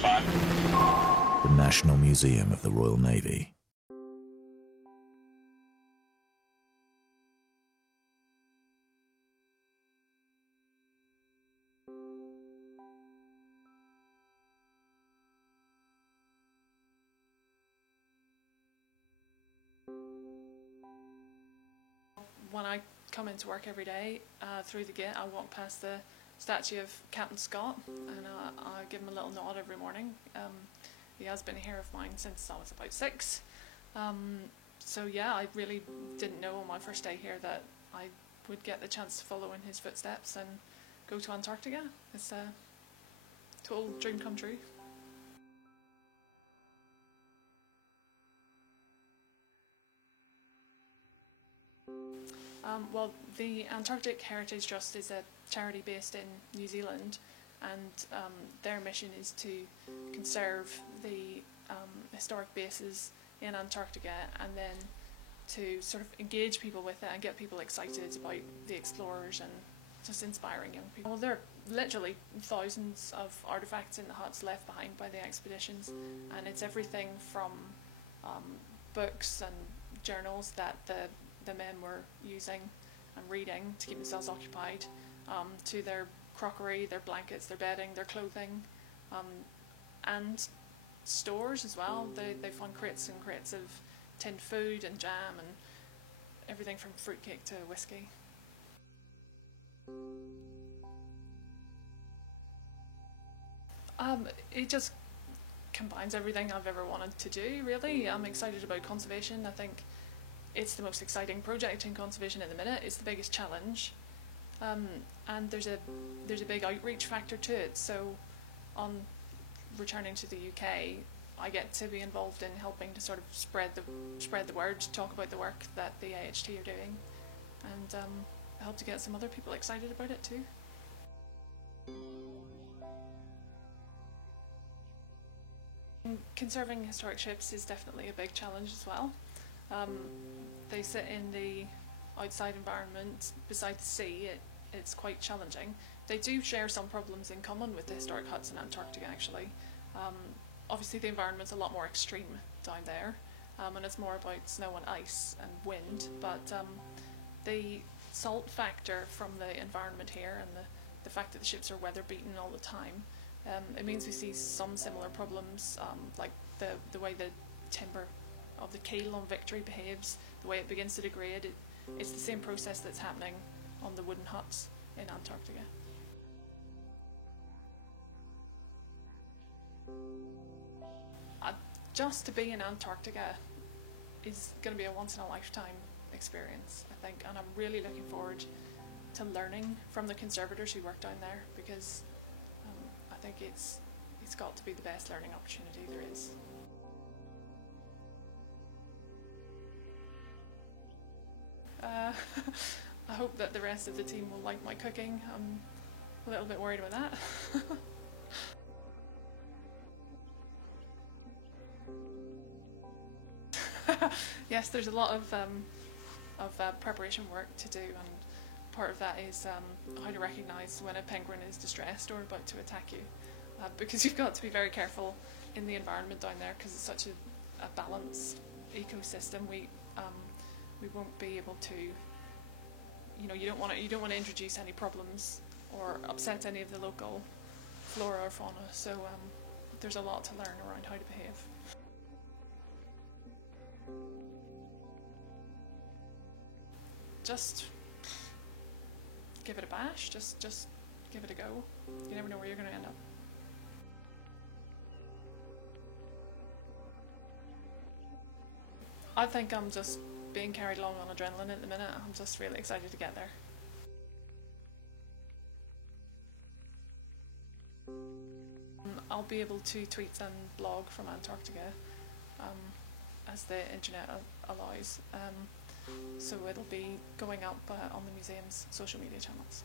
The National Museum of the Royal Navy. When I come into work every day, through the gate I walk past the statue of Captain Scott, and I give him a little nod every morning. He has been a hero of mine since I was about 6. So yeah, I really didn't know on my first day here that I would get the chance to follow in his footsteps and go to Antarctica. It's a total dream come true. Well, the Antarctic Heritage Trust is a charity based in New Zealand, and their mission is to conserve the historic bases in Antarctica, and then to sort of engage people with it and get people excited about the explorers and just inspiring young people. Well, there are literally thousands of artefacts in the huts left behind by the expeditions, and it's everything from books and journals that the men were using and reading to keep themselves occupied, to their crockery, their blankets, their bedding, their clothing, and stores as well. They found crates and crates of tinned food and jam and everything from fruitcake to whiskey. It just combines everything I've ever wanted to do, really. I'm excited about conservation. I think it's the most exciting project in conservation at the minute. It's the biggest challenge, and there's a big outreach factor to it. So, on returning to the UK, I get to be involved in helping to sort of spread the word, talk about the work that the AHT are doing, and help to get some other people excited about it too. Conserving historic ships is definitely a big challenge as well. They sit in the outside environment beside the sea. It's quite challenging. They do share some problems in common with the historic huts in Antarctica, actually. Obviously the environment's a lot more extreme down there, and it's more about snow and ice and wind, but the salt factor from the environment here and the fact that the ships are weather beaten all the time, it means we see some similar problems, like the way the timber of the keel on Victory behaves, the way it begins to degrade. It's the same process that's happening on the wooden huts in Antarctica. Just to be in Antarctica is going to be a once-in-a-lifetime experience, I think, and I'm really looking forward to learning from the conservators who work down there, because I think it's got to be the best learning opportunity there is. I hope that the rest of the team will like my cooking. I'm a little bit worried about that. Yes, there's a lot of preparation work to do, and part of that is how to recognise when a penguin is distressed or about to attack you, because you've got to be very careful in the environment down there, because it's such a balanced ecosystem. We won't be able to, you don't want to introduce any problems or upset any of the local flora or fauna. So there's a lot to learn around how to behave. Just give it a bash. Just give it a go. You never know where you're going to end up. I think I'm just being carried along on adrenaline at the minute. I'm just really excited to get there. I'll be able to tweet and blog from Antarctica as the internet allows. So it'll be going up on the museum's social media channels.